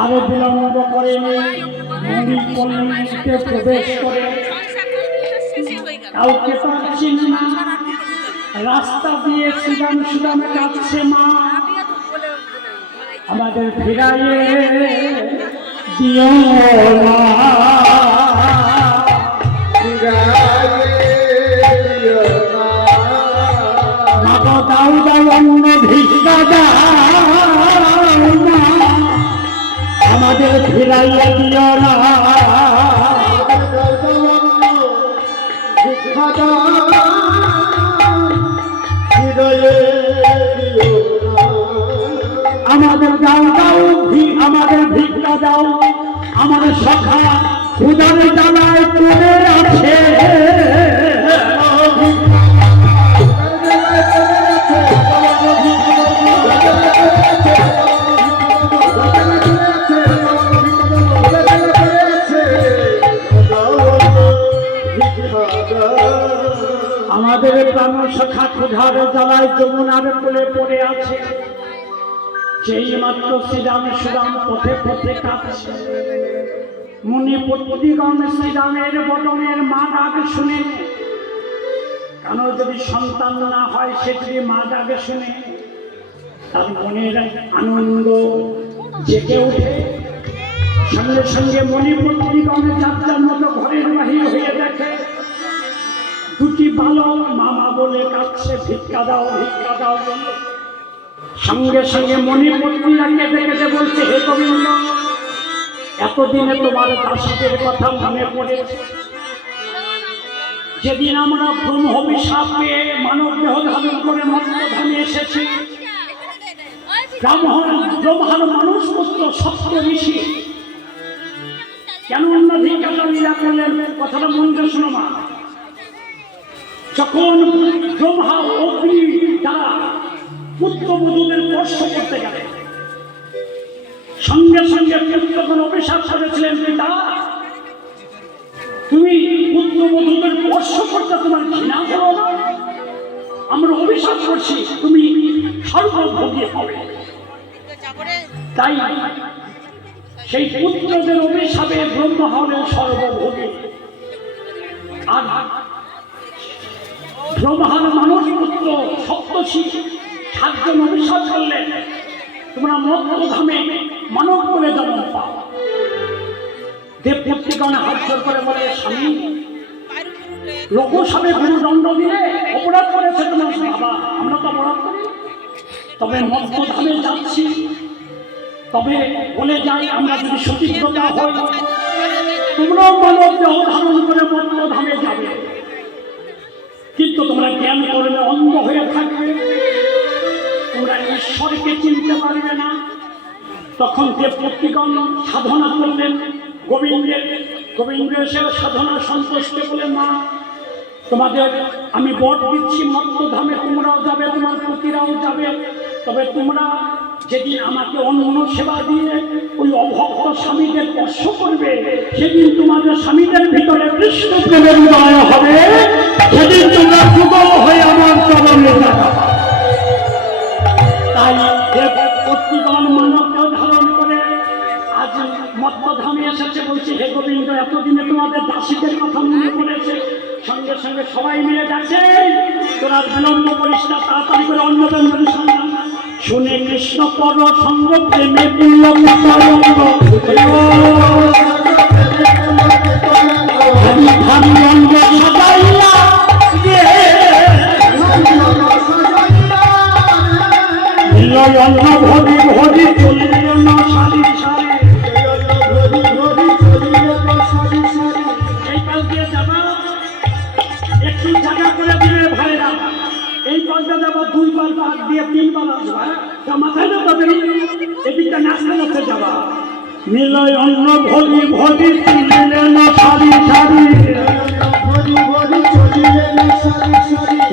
আরে বিলম্ব করে মুনি পল্লীতে প্রবেশ করে কাউকে তার চিনি না, রাস্তা দিয়ে সুদাম সুদামে কাটছে মা, আমাদের ফিরাইয়ে দিও না, মাগো দাও দাও অন্য ভিক্ষা দাও না, আমাদের ফিরাইয়ে দিও না, ভিক্ষা দাও আমাদের দাও দাও আমাদের ভিক্ষা দাও, আমাদের সখা উদারে জ্বালায় পড়ে আছে, আমাদের প্রাণ সখা ক্ষুধারে জ্বালায় যমুনার কোলে পড়ে আছে, সেই মাত্র শ্রীরাম সুরাম পথে পথে কাঁদছে, মুনি পত্নীগণ শ্রীরামের বদনের মা ডাক শুনে, কেন যদি সন্তান না হয় সে যদি মা ডাক শুনে তার মনের আনন্দ জেগে ওঠে, সঙ্গে সঙ্গে মুনি পত্নীগণ যাত্রার মতো ঘরের বাহির হয়ে দেখে দুটি বালক মামা বলে কাঁদছে, ভিক্ষা দাও বলে। সঙ্গে সঙ্গে মণিপত্নীরা কেঁদে কেঁদে বলছে, হে গোবিন্দ, এতদিনে তোমার দাসীদের কথা মনে পড়েছে, যেদিন আমরা ব্রহ্ম অভিশাপ পেয়ে মানব দেহ ধারণ করে মন্ত্রধামে এসেছি, ব্রহ্মার মানুষ পুত্র সত্য ঋষি কেন অন্য ভিক্ষা লীলা করলেন, কথাটা মন দিয়ে শোনো মা। যখন ব্রহ্মা অগ্নি দ্বারা পুত্রবধূদের স্পর্শ করতে গেলে সঙ্গে সঙ্গে পুত্রগণ অভিশাপ করেছিলেন, পিতা তুমি পুত্রবধূদের স্পর্শ করতে তোমার ঘৃণা করো না, আমরা অভিশাপ করছি তুমি সর্বভোগী হবে। তাই সেই পুত্রদের অভিশাপে ব্রহ্মা হলেন সর্বভোগী, আর ব্রহ্মার মানুষ পুত্র সপ্তর্ষি সাতজন অভিশাপ করলেন তোমরা মধ্যধামে মানব করে জন্ম পাও। দেবপত্রিগণ হাত জোর করে বলে, স্বামী লোকসামে গুরুদণ্ড দিলে অপরাধ করেছে তোমার বাবা, আমরা তো অপরাধ করি, তবে মধ্যধামে যাচ্ছি, তবে বলে যাই আমরা যদি সতীর্থতা হই তোমরাও মানব দেহ ধারণ করে মধ্যধামে যাবে, কিন্তু তোমরা জ্ঞান করলে অন্ধ হয়ে থাকবে, তোমরা ঈশ্বরকে চিনতে পারবে না। তখন দেবপত্নীগণ সাধনা করলেন গোবিন্দ এসে সাধনা সন্তুষ্ট বলে, মা তোমাদের আমি বট দিচ্ছি, মত্তধামে তোমরাও যাবে, তোমার পুত্ররাও যাবে, তবে তোমরা যেদিন আমাকে অন্য সেবা দিয়ে ওই অভক্ত স্বামীদের স্পর্শ করবে, সেদিন তোমাদের স্বামীদের ভিতরে কৃষ্ণ প্রেমের উদয় হবে, সেদিন তোমরা যুগল হয়ে আমার চরণে যাবে। তাই দেবপত্নীগণ মানবদেহ ধারণ করে আজ মত্তধামে এসেছে, বলছে, হে গোবিন্দ, এতদিনে তোমাদের দাসীদের কথা মনে পড়েছে, সঙ্গে সঙ্গে সবাই মিলে যাচ্ছে, তোরা বিলম্ব করিস না, তাড়াতাড়ি করে অন্য জন্মের সন্ধান শুনে কৃষ্ণ পর সঙ্গ প্রেমে ভরি ভরি চলিল না সারি সারি, এই পাশ দিয়ে যাবা একটু জায়গা করে দিলে ভাইরা, এই পাশটা যাবা দুই পাল পাক দিয়ে তিন পাল আসবা, মাথায় না তাদের এদিকটা নাচতে নাচতে যাবা, নিলয় অন্য ভরি ভরি চলিলে না সারি সারি,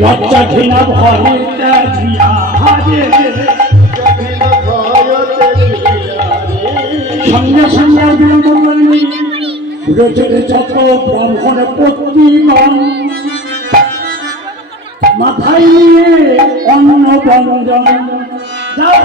লজ্জা ঘৃণা ভরে দিয়া হারে, সঙ্গে সঙ্গে বিলম্ব করলি ব্রজের যত ব্রাহ্মণ পত্নীগণ মাথায় নিয়ে অন্ন ব্যঞ্জন যাও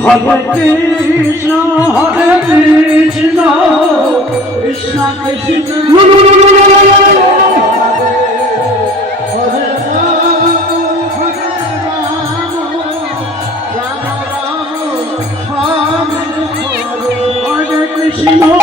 Hare Krishna, Krishna Krishna, Hare Krishna,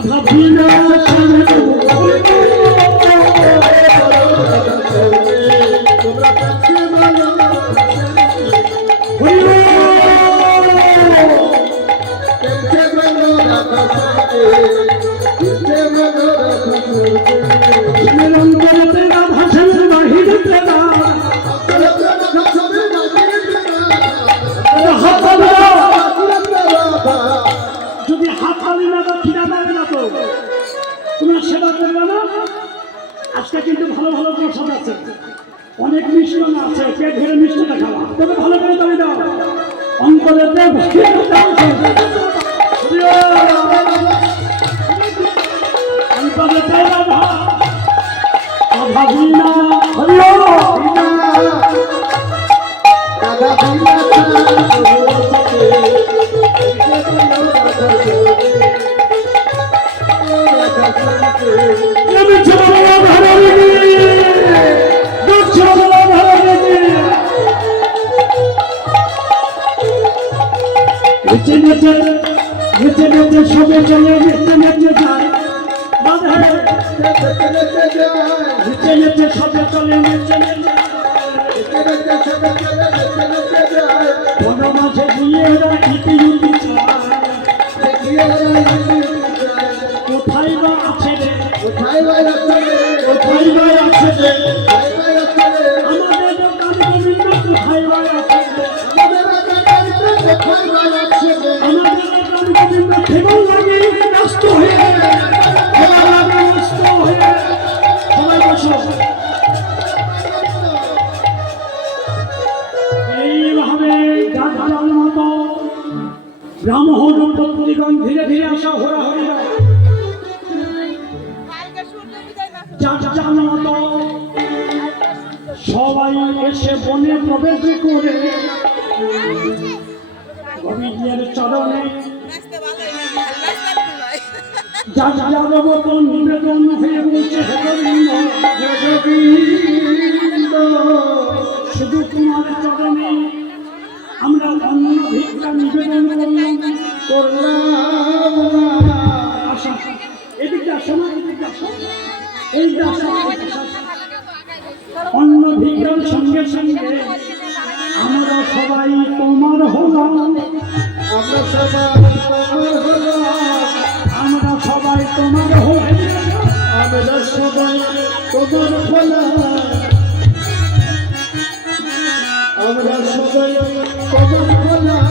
Radha বিনা সামনে তোমরা কাছে ভালো নিরন্তরতে রাধা শ্যামের বাহিরতে যদি হাত পানি না তো খিদা পাবে না তো তোমরা সেবা করবে না। আজকে কিন্তু ভালো ভালো প্রসাদ আছে, অনেক মিষ্টান্ন আছে, পেট ভরে মিষ্টিটা খাওয়া, তবে ভালো করে দাবি দাও অন্তরেতে অন্তরেতে রাধা রাধা বিনা সবে চলে নেচে নেচে যায় নেচে নেচে সবে চলে নেচে নেচে কোনো মাঝে দিয়ে ইতি ইতি কোথায় বা আছে রে কোথায় বা আছে রে আমাদের গান গোবিন্দ কোথায় বা আছে রে আমাদের গান গোবিন্দ কেবল লাগে নষ্ট হয়ে কেবল লাগে নষ্ট হয়ে সবাই বসো। এইভাবে যার মতো ব্রাহ্মণ পত্রিগণ ধীরে ধীরে আসা হরা হরিরা যার মতো সবাই এসে বনে প্রবেশ করে গোবিন্দের চরণে যার মতো নিবেদন হয়ে বলছে হে গোবিন্দ শুধু তোমার চরণে আমরা অন্য ভিক্ষা নিবেদন করলাম আশা এদিকে আসো না এদিকে আসো এই অন্য ভিক্ষার সঙ্গে সঙ্গে আমরা সবাই তোমার হলাম আমরা সবাই তোমার হলাম আমরা সবাই তোমার হলাম আমরা সবাই তোমার হলাম আমরা সবাই তোমার হলাম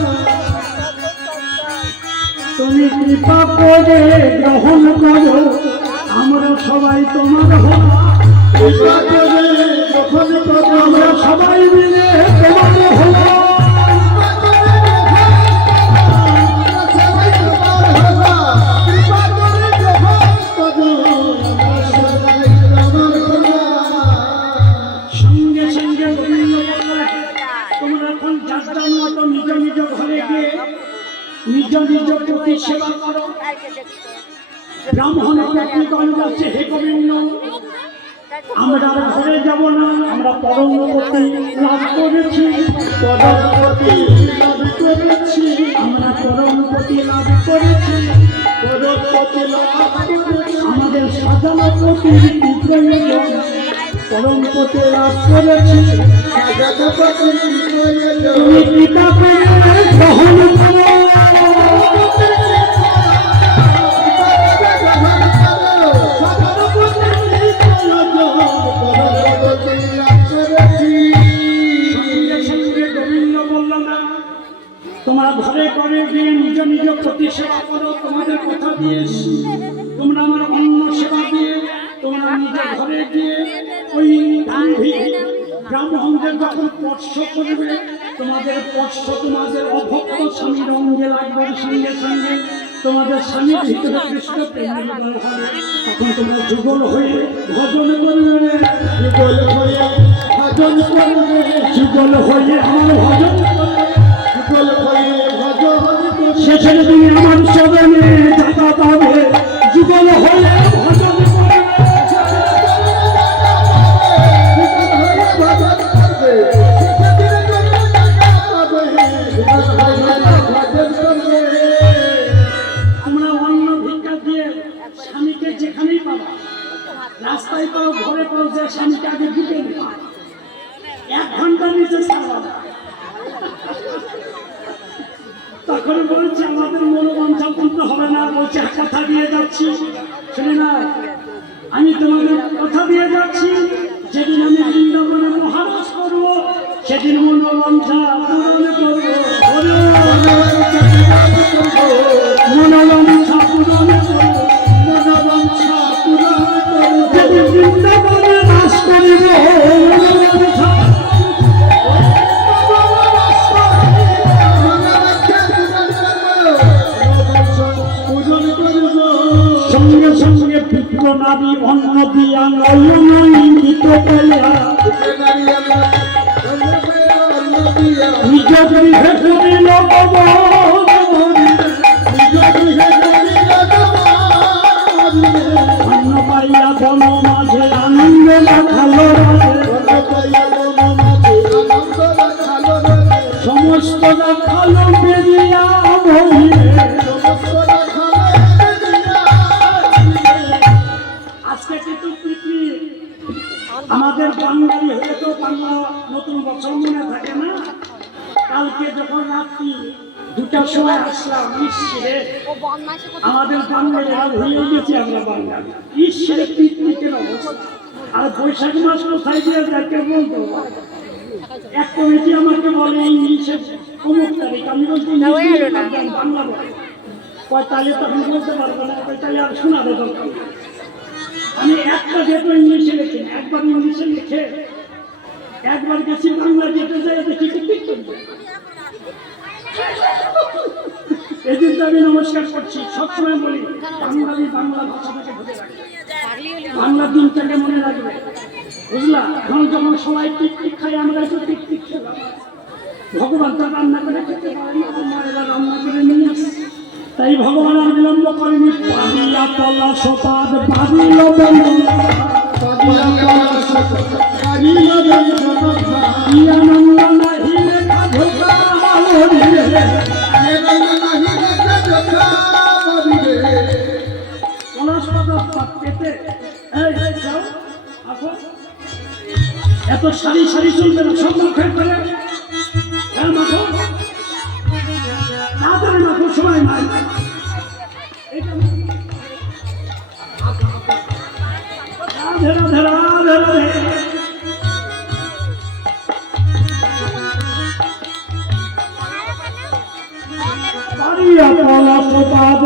তুমি কৃপা করে গ্রহণ করো আমরা সবাই তোমার হলাম কৃপা করে গ্রহণ করো আমরা সবাই মিলে তোমার হলাম সঙ্গে সঙ্গে গোবিন্দ বললে তোমরা এখন যার মতো নিজ নিজ ঘরে গিয়ে নিজ নিজ প্রতি সেবা করো। ব্রাহ্মণ পত্নীগণ বলছে হে গোবিন্দ আমরা ঘরে যাব না, আমরা পরম গতি লাভ করেছি আমরা পরম গতি লাভ করেছি আমাদের সাজানো প্রতির কি প্রয়োজন পরম গতি লাভ করেছি তুমি পিতা করে গ্রহণ করো তোমার ঘরে ঘরে গিয়ে নিজ নিজ প্রতি সেবা করো তোমাদের কথা দিয়ে তোমরা আমার অন্ন সেবা দিয়ে তোমরা নিজের ঘরে গিয়ে ওই ব্রাহ্মণদের যখন স্পর্শ করবে তোমাদের স্পর্শ তোমাদের অভক্ত স্বামীর অঙ্গে লাগবে সঙ্গে সঙ্গে তোমাদের স্বামীর ভিতরে কৃষ্ণ প্রেম হবে তখন তোমরা যুগল হয়ে ভজন করবে যুগল হয়ে আমার ভজন শেষের দিনে আমার চরণে যাতা পাবে যুগল হয়ে ভজন আমরা অন্য ভিক্ষা দিয়ে বাসায় করো, ঘরে করো, যে স্বামীকে আগে দিতে 1 ঘন্টা নিচে ছাড়া। তখন বলছে আমাদের মনোবাঞ্ছা পূর্ণ হবে না, বলছে কথা দিয়ে যাচ্ছি, শুনে না, আমি তোমাদের কথা দিয়ে যাচ্ছি, যেদিন আমি বৃন্দাবনে মহারাজ করবো সেদিন মনোবাঞ্ছা পূরণ করবো, মনোবাঞ্ছা পূরণ করবো, মনোবাঞ্ছা পূরণ করবো। যেদিন বৃন্দাবনে বাস করিব মনোবাঞ্ছা সঙ্গে সঙ্গে পুত্র নারী অন্ন দিয়া নয়নিত করিয়া নিজ গৃহে করিল অন্ন পাইয়া বন মাঝে আনন্দ দেখালো সমস্ত দেখালো বেরিয়া বহিরে। আজকে কিন্তু পৃথিবী আমাদের বাঙালি হলে তো বাংলা নতুন বছর মনে থাকে না। কালকে যখন রাত্রি 2টার সময় আসলাম, ঈশ্বরে আমাদের বাঙালিরা ভুলে গেছি, আমরা বাঙালি ঈশ্বরে পিকনিকের অবস্থা। আর বৈশাখ মাস কোথায় দিয়ে যায় কেউ বলতো? এক কমিটি আমাকে বলে ইংলিশে অমুক তারিখ, আমি বলছি বাংলা বলে কয়, তাহলে তখন বলতে পারবো না, তাহলে আর শোনাবে দরকার। আমি একটা যেহেতু ইংলিশে লিখি, একবার ইংলিশে লিখে একবার গেছি বাংলা যেতে যাই দেখি ঠিক করবে। এই দিন তো আমি নমস্কার করছি, সবসময় বলি বাঙালি বাংলা ভাষাটাকে ধরে রাখবে, বাংলা দিনটাকে মনে রাখবে, বুঝলা? এখন যখন সবাই টিকটিক খাই, আমরা একটু টিকটিক খেলাম। ভগবান তো রান্না করে খেতে পারে না, মায়েরা রান্না করে নিয়ে আসে, তাই ভগবান আর বিলম্ব করেনি। পানিয়া তলা সোপাদ বাড়িল আনন্দ নাহি লেখা ধোকা পেতে। এত সারি সারি চলবে না, সব মুখের করে মাখো, তাড়াতাড়ি মাখো, সময় নাই। রাধে রাধে রাধে রাধে। বাড়িয়া পলা সোপাদ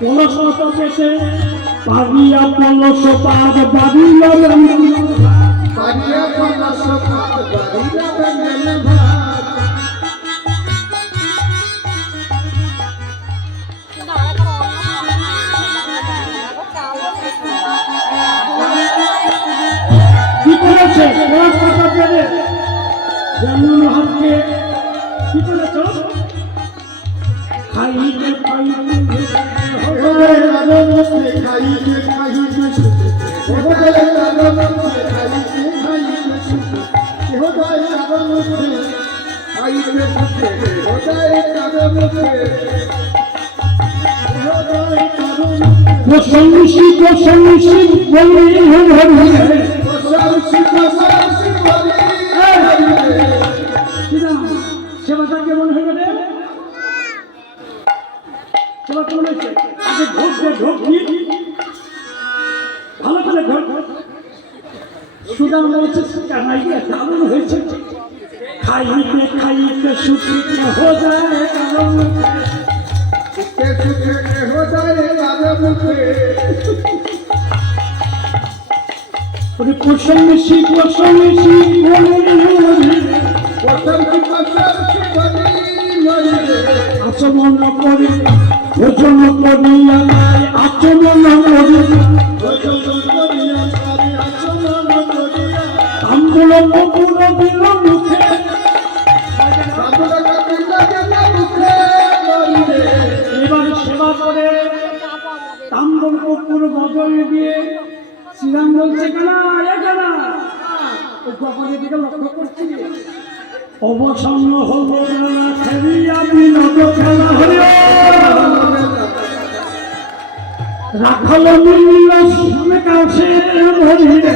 পলস পেতে পারিয়া পলস পাদ বাড়িল কি করেছে পলস পাতা পেতে যেমন হাতকে কি করেছ খাইতে খাইতে প্রশংসি প্রশংসি বলি সেবাটা কেমন হয়ে গেলে? সেবা কেমন হয়েছে? আগে ঢোকবে, ঢোক ভালো করে ঢোক। সুদাম রয়েছে, কানাইয়া দারুণ হয়েছে। খাইতে খাইতে সুখিতে হো যায় কারণ প্রশংসি প্রশংসি আচমন করি ভোজন করিয়া নাই আচমন করি তাম্বুল মধুর দিল মুখে করে দিয়ে শ্রীরাম বলছে কানা কানা ওই কপালের দিকে লক্ষ্য করছি অবসন্ন হব বেলা খেলিয়া বিনোদ খেলা হইল রাখল নীল কাছে ধরিলে